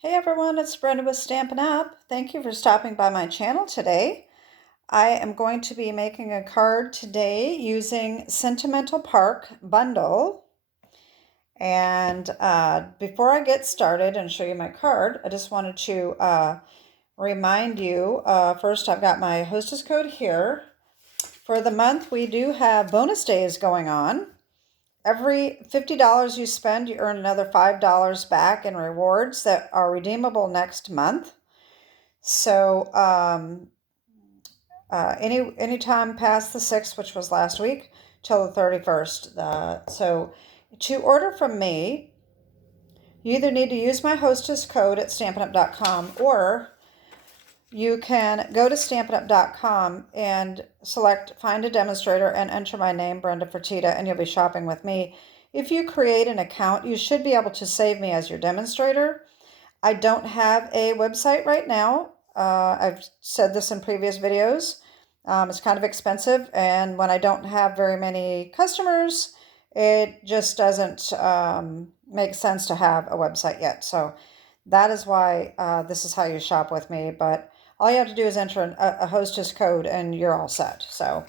Hey everyone, it's Brenda with Stampin' Up. Thank you for stopping by my channel today. I am going to be making a card today using Sentimental Park Bundle. And before I get started and show you my card, I just wanted to remind you, first I've got my hostess code here. For the month, we do have bonus days going on. Every $50 you spend, you earn another $5 back in rewards that are redeemable next month. So any time past the 6th, which was last week, till the 31st. So to order from me, you either need to use my hostess code at stampinup.com, or you can go to stampinup.com and select Find a Demonstrator and enter my name, Brenda Fertitta, and you'll be shopping with me. If you create an account, you should be able to save me as your demonstrator. I don't have a website right now. I've said this in previous videos. It's kind of expensive, and when I don't have very many customers, it just doesn't make sense to have a website yet. So that is why this is how you shop with me. But all you have to do is enter a hostess code and you're all set. So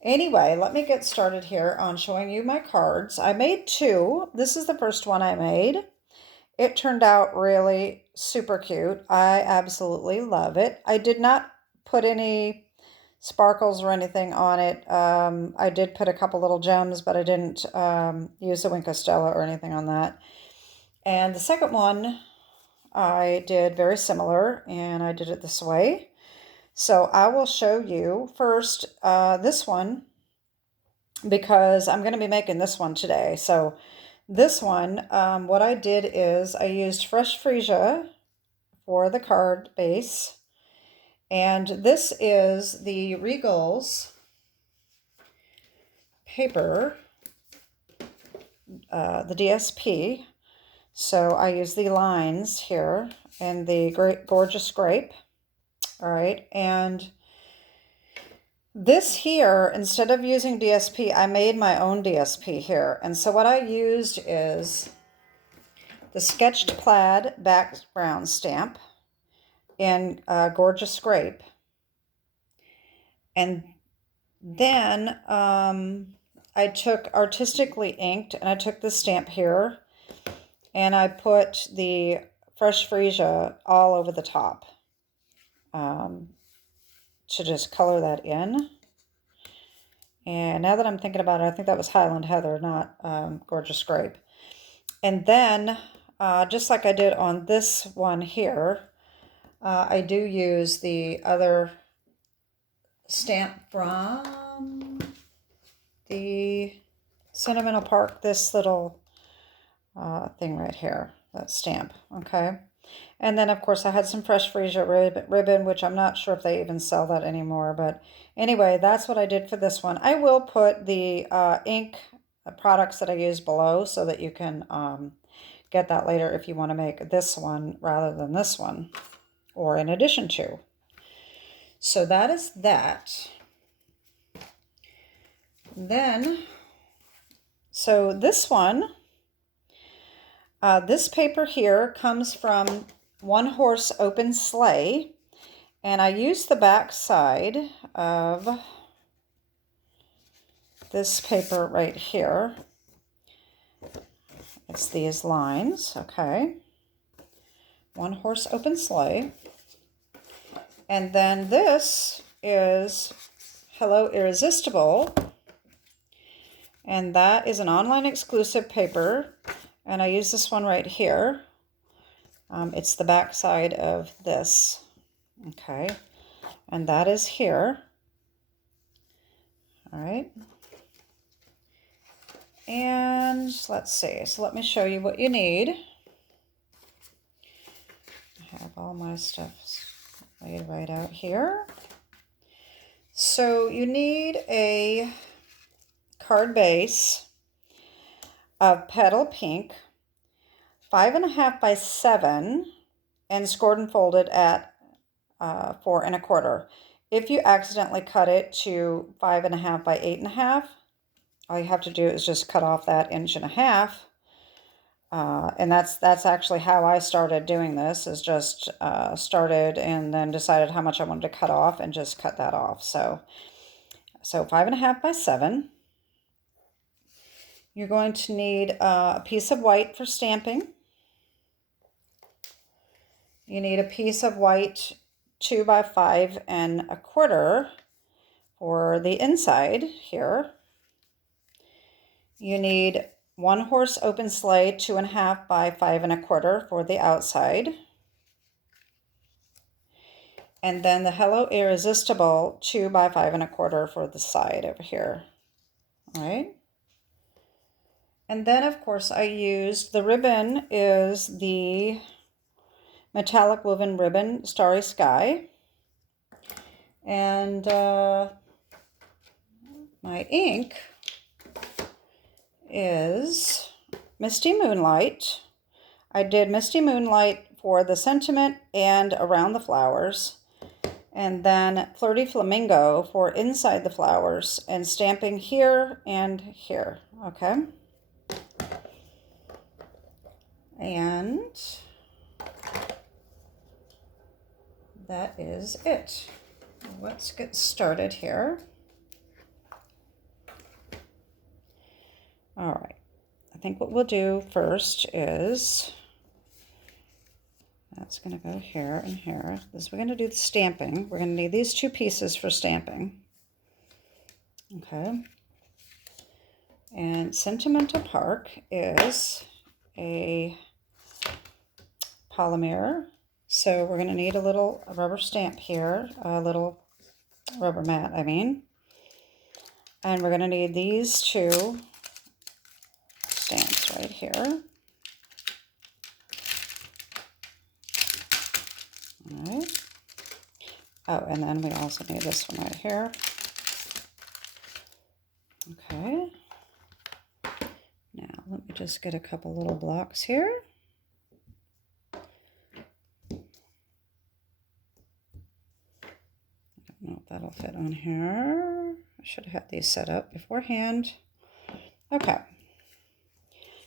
anyway, let me get started here on showing you my cards. I made two. This is the first one I made. It turned out really super cute. I absolutely love it. I did not put any sparkles or anything on it. I did put a couple little gems, but I didn't use the Wink Stella or anything on that. And the second one I did very similar, and I did it this way. So I will show you first this one, because I'm going to be making this one today. So this one, what I did is I used fresh Freesia for the card base. And this is the Regal's paper, the DSP. So I use the lines here and the great gorgeous grape. All right, and this here, instead of using DSP, I made my own DSP here. And so what I used is the sketched plaid background stamp in gorgeous grape. And then I took artistically inked, and I took this stamp here, and I put the fresh Freesia all over the top to just color that in. And now that I'm thinking about it, I think that was Highland Heather, not Gorgeous Grape. And then, just like I did on this one here, I do use the other stamp from the Sentimental Park, this little thing right here, that stamp, okay? And then, of course, I had some fresh Freesia ribbon, which I'm not sure if they even sell that anymore. But anyway, that's what I did for this one. I will put the ink products that I use below so that you can get that later if you want to make this one rather than this one, or in addition to. So that is that. Then, so this one, this paper here comes from One Horse Open Sleigh, and I used the back side of this paper right here. It's these lines, okay. One Horse Open Sleigh. And then this is Hello Irresistible, and that is an online exclusive paper, and I use this one right here. It's the back side of this, okay, and that is here. All right, and let's see, so let me show you what you need. I have all my stuff laid right out here. So you need a card base of Petal Pink, 5.5 by 7, and scored and folded at 4 1/4. If you accidentally cut it to 5.5 by 8.5, all you have to do is just cut off that 1.5 inches And that's actually how I started doing this, is just started and then decided how much I wanted to cut off and just cut that off. So 5.5 by 7. You're going to need a piece of white for stamping. You need a piece of white 2 by 5.25 for the inside here. You need 1 horse open sleigh 2.5 by 5.25 for the outside. And then the Hello Irresistible 2 by 5.25 for the side over here. All right. And then, of course, I used, the ribbon is the metallic woven ribbon Starry Sky. And my ink is Misty Moonlight. I did Misty Moonlight for the sentiment and around the flowers. And then Flirty Flamingo for inside the flowers and stamping here and here, okay? And that is it. Let's get started here. All right, I think what we'll do first is, that's going to go here and here. We're going to do the stamping. We're going to need these 2 pieces for stamping. Okay. And Sentimental Park is a polymer. So we're going to need a little rubber stamp here, a little rubber mat, I mean. And we're going to need these 2 stamps right here. All right. Oh, and then we also need this one right here. Okay. Now, let me just get a couple little blocks here. I don't know if that'll fit on here. I should have had these set up beforehand. Okay.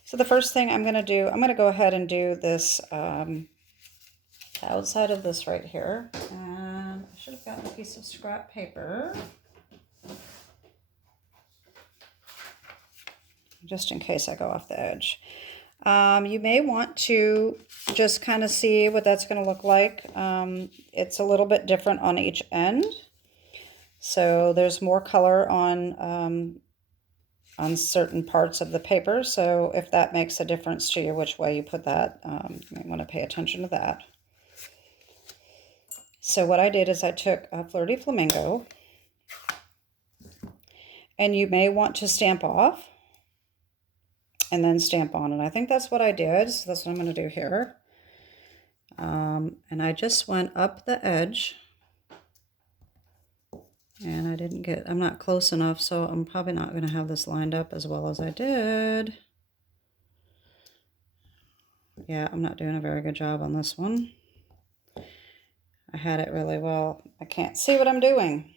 So the first thing I'm going to do, I'm going to go ahead and do this outside of this right here. And I should have gotten a piece of scrap paper, just in case I go off the edge. You may want to just kind of see what that's going to look like. It's a little bit different on each end. So there's more color on certain parts of the paper. So if that makes a difference to you, which way you put that, you might want to pay attention to that. So what I did is I took a Flirty Flamingo, and you may want to stamp off and then stamp on. And I think that's what I did. So that's what I'm going to do here. And I just went up the edge, and I didn't get, I'm not close enough, so I'm probably not going to have this lined up as well as I did. Yeah, I'm not doing a very good job on this one. I had it really well. I can't see what I'm doing.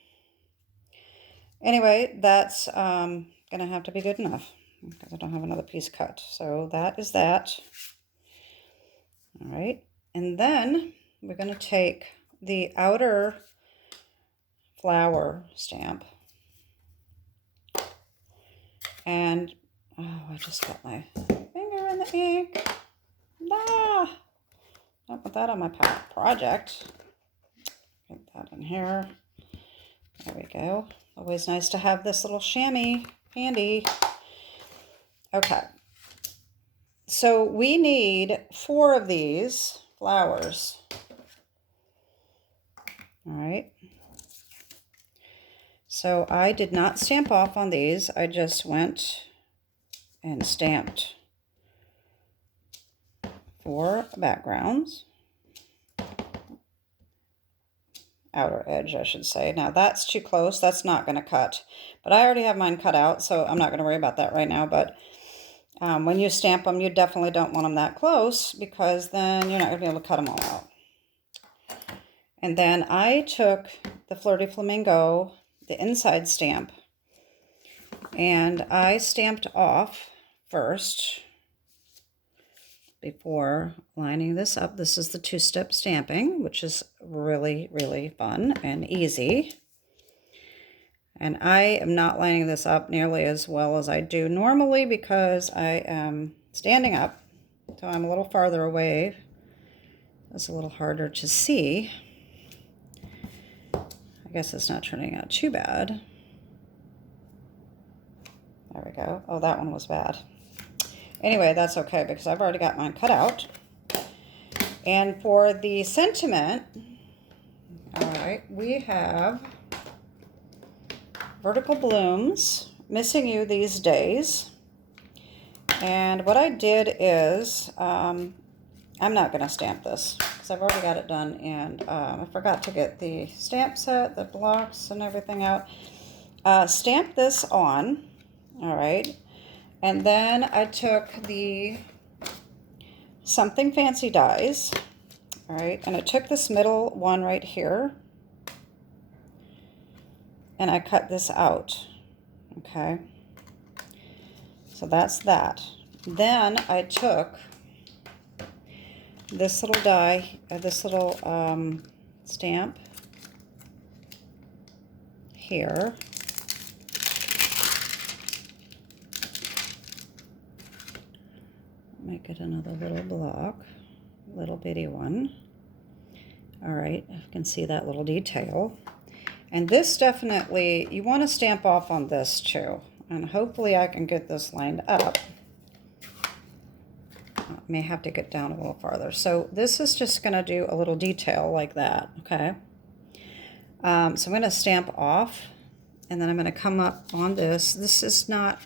Anyway, that's going to have to be good enough because I don't have another piece cut. So that is that. All right. And then we're going to take the outer flower stamp. And, oh, I just got my finger in the ink. Ah! Don't put that on my project. Put that in here. There we go. Always nice to have this little chamois handy. Okay. So we need 4 of these flowers. All right. So I did not stamp off on these. I just went and stamped 4 backgrounds. Outer edge, I should say. Now that's too close. That's not going to cut. But I already have mine cut out, so I'm not going to worry about that right now. But when you stamp them, you definitely don't want them that close because then you're not going to be able to cut them all out. And then I took the Flirty Flamingo, the inside stamp, and I stamped off first before lining this up. This is the two-step stamping, which is really, really fun and easy. And I am not lining this up nearly as well as I do normally because I am standing up. So I'm a little farther away. It's a little harder to see. I guess it's not turning out too bad. There we go. Oh, that one was bad. Anyway, that's okay because I've already got mine cut out. And for the sentiment, all right, we have Vertical Blooms, Missing You These Days. And what I did is, I'm not going to stamp this because I've already got it done, and I forgot to get the stamp set, the blocks, and everything out. Stamp this on, all right, and then I took the Something Fancy dies, all right, and I took this middle one right here, and I cut this out, okay. So that's that. Then I took this little die, this little stamp here. Make it another little block, little bitty one. All right, you can see that little detail. And this definitely, you want to stamp off on this too. And hopefully I can get this lined up. I may have to get down a little farther. So this is just going to do a little detail like that, okay? So I'm going to stamp off, and then I'm going to come up on this. This is not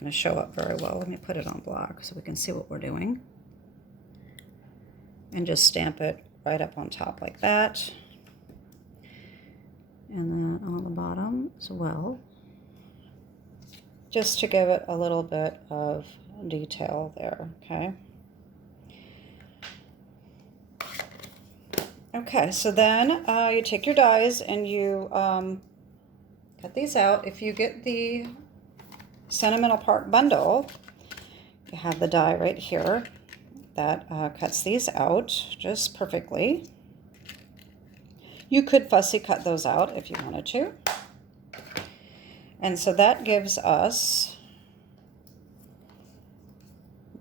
going to show up very well. Let me put it on block so we can see what we're doing. And just stamp it right up on top like that. And then on the bottom as well, just to give it a little bit of detail there, okay? Okay, so then you take your dies and you cut these out. If you get the Sentimental Park Bundle, you have the die right here that cuts these out just perfectly. You could fussy cut those out if you wanted to. And so that gives us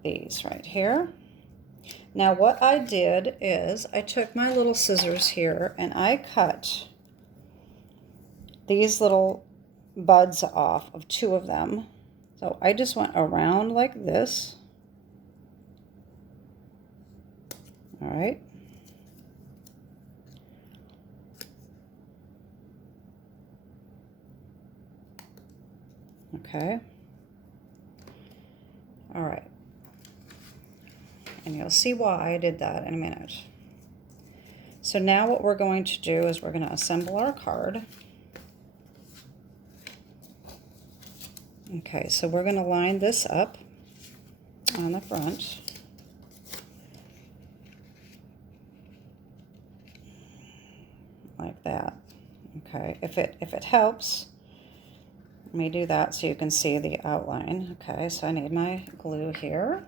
these right here. Now what I did is I took my little scissors here and I cut these little buds off of two of them. So I just went around like this. All right. Okay. All right. And you'll see why I did that in a minute. So now what we're going to do is we're going to assemble our card. Okay, so we're going to line this up on the front. Like that. Okay, if it helps, let me do that so you can see the outline. Okay, so I need my glue here.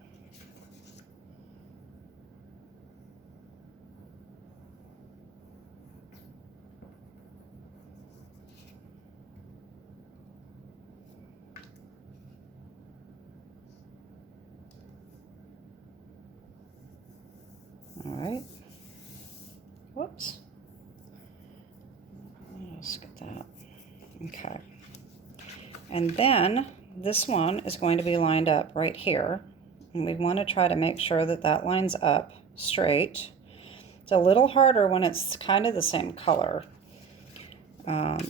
All right. Whoops. Let's get that. Okay. And then this one is going to be lined up right here. And we want to try to make sure that that lines up straight. It's a little harder when it's kind of the same color.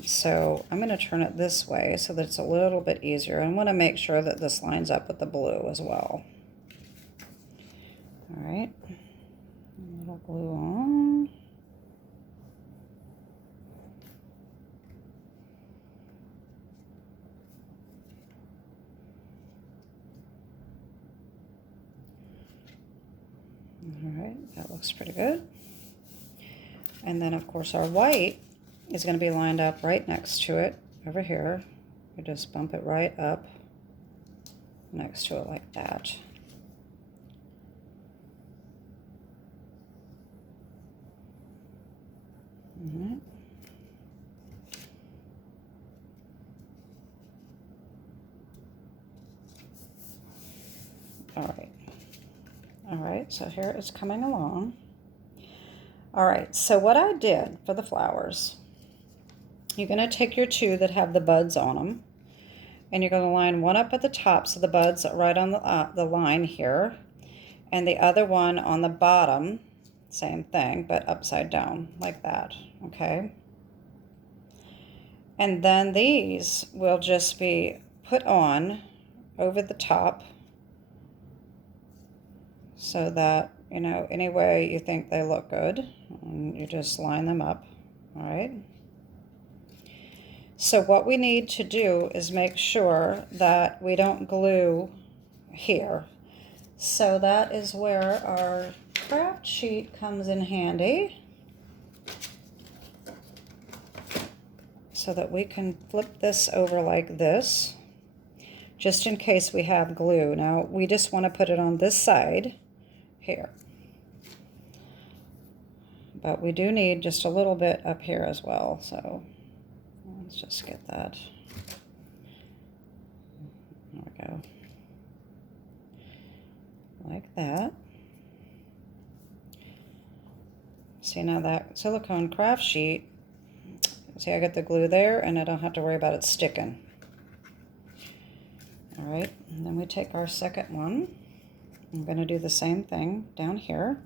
So I'm going to turn it this way so that it's a little bit easier. I want to make sure that this lines up with the blue as well. All right. A little glue on. All right, that looks pretty good. And then, of course, our white is going to be lined up right next to it over here. You just bump it right up next to it like that. All right, so here it's coming along. All right, so what I did for the flowers, you're going to take your two that have the buds on them, and you're going to line one up at the top so the buds are right on the line here, and the other one on the bottom, same thing, but upside down, like that, okay? And then these will just be put on over the top so that, you know, any way you think they look good, and you just line them up, all right? So what we need to do is make sure that we don't glue here. So that is where our craft sheet comes in handy, so that we can flip this over like this, just in case we have glue. Now we just want to put it on this side here, but we do need just a little bit up here as well, so let's just get that. There we go. Like that. See, now that silicone craft sheet, see, I got the glue there and I don't have to worry about it sticking. All right, and then we take our second one. I'm going to do the same thing down here.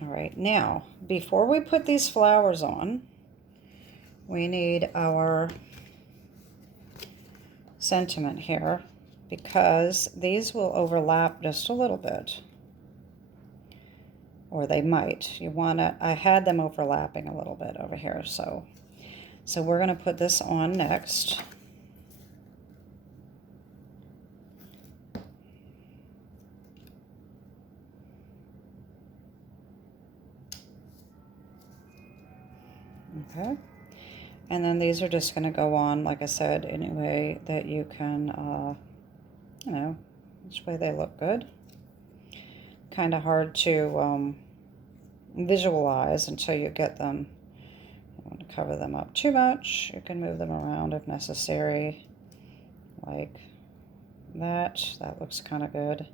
All right, now, before we put these flowers on, we need our sentiment here, because these will overlap just a little bit. Or they might. You want to, I had them overlapping a little bit over here, so we're going to put this on next. Okay. And then these are just going to go on, like I said, any way that you can, you know, which way they look good. Kind of hard to visualize until you get them. You want to cover them up too much. You can move them around if necessary, like that. That looks kind of good.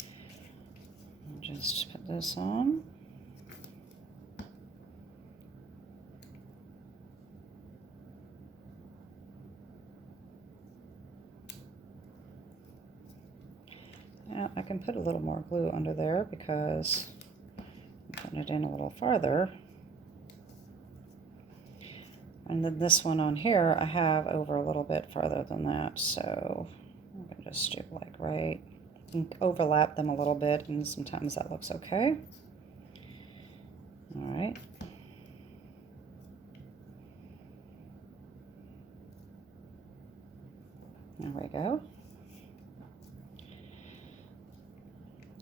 I'll just put this on. Now I can put a little more glue under there because I'm putting it in a little farther. And then this one on here I have over a little bit farther than that, so I'm going to just do like right, and overlap them a little bit, and sometimes that looks okay. All right. There we go.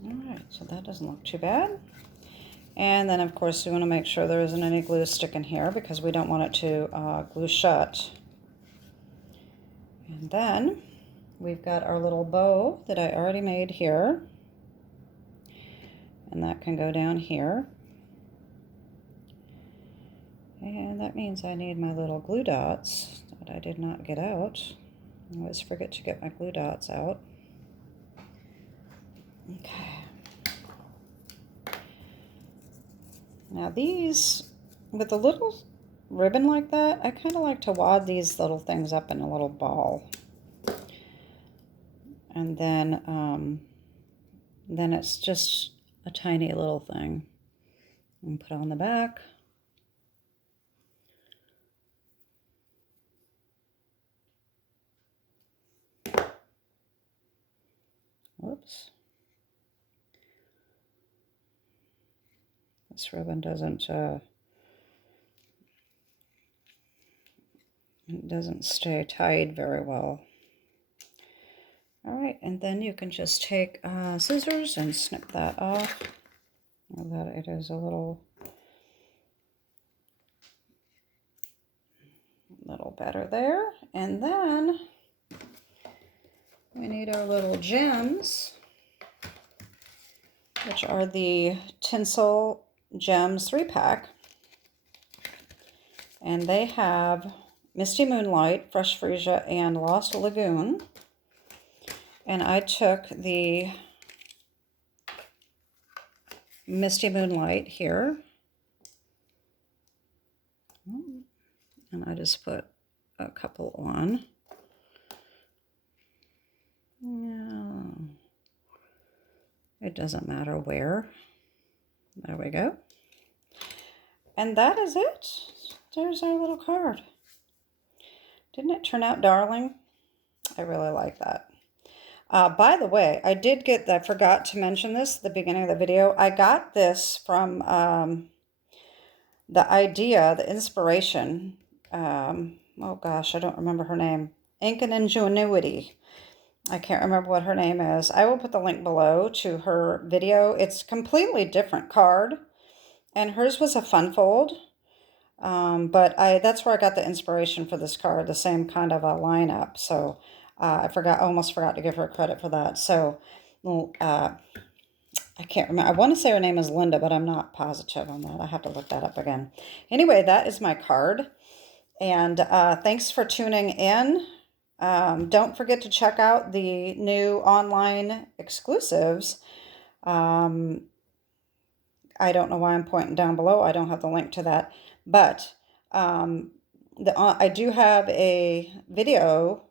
All right, so that doesn't look too bad. And then, of course, we want to make sure there isn't any glue sticking here because we don't want it to glue shut. And then we've got our little bow that I already made here. And that can go down here. And that means I need my little glue dots that I did not get out. I always forget to get my glue dots out. Okay. Now these, with a little ribbon like that, I kind of like to wad these little things up in a little ball. And then it's just a tiny little thing. And put on the back. Whoops. This ribbon doesn't stay tied very well. All right, and then you can just take scissors and snip that off. Now that it is a little better there. And then we need our little gems. which are the Tinsel Gems 3-pack. And they have Misty Moonlight, Fresh Freesia, and Lost Lagoon. And I took the Misty Moonlight here. And I just put a couple on. Yeah. It doesn't matter where. There we go. And that is it. There's our little card. Didn't it turn out darling? I really like that. By the way, I forgot to mention this at the beginning of the video. I got this from the inspiration. Oh gosh, I don't remember her name. Ink and Ingenuity. I can't remember what her name is. I will put the link below to her video. It's a completely different card, and hers was a fun fold. But that's where I got the inspiration for this card, the same kind of a lineup. So I almost forgot to give her credit for that. So I can't remember. I want to say her name is Linda, but I'm not positive on that. I have to look that up again. Anyway, that is my card. And thanks for tuning in. Don't forget to check out the new online exclusives. I don't know why I'm pointing down below. I don't have the link to that. But I do have a video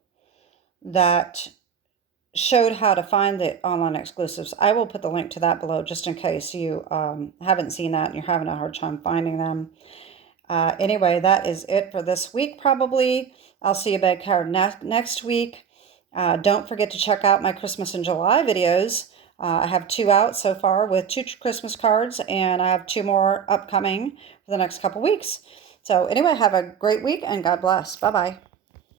that showed how to find the online exclusives. I will put the link to that below just in case you haven't seen that and you're having a hard time finding them. Anyway, that is it for this week probably. I'll see you back here next week. Don't forget to check out my Christmas in July videos. I have 2 out so far with 2 Christmas cards, and I have 2 more upcoming for the next couple weeks. So anyway, have a great week and God bless. Bye-bye.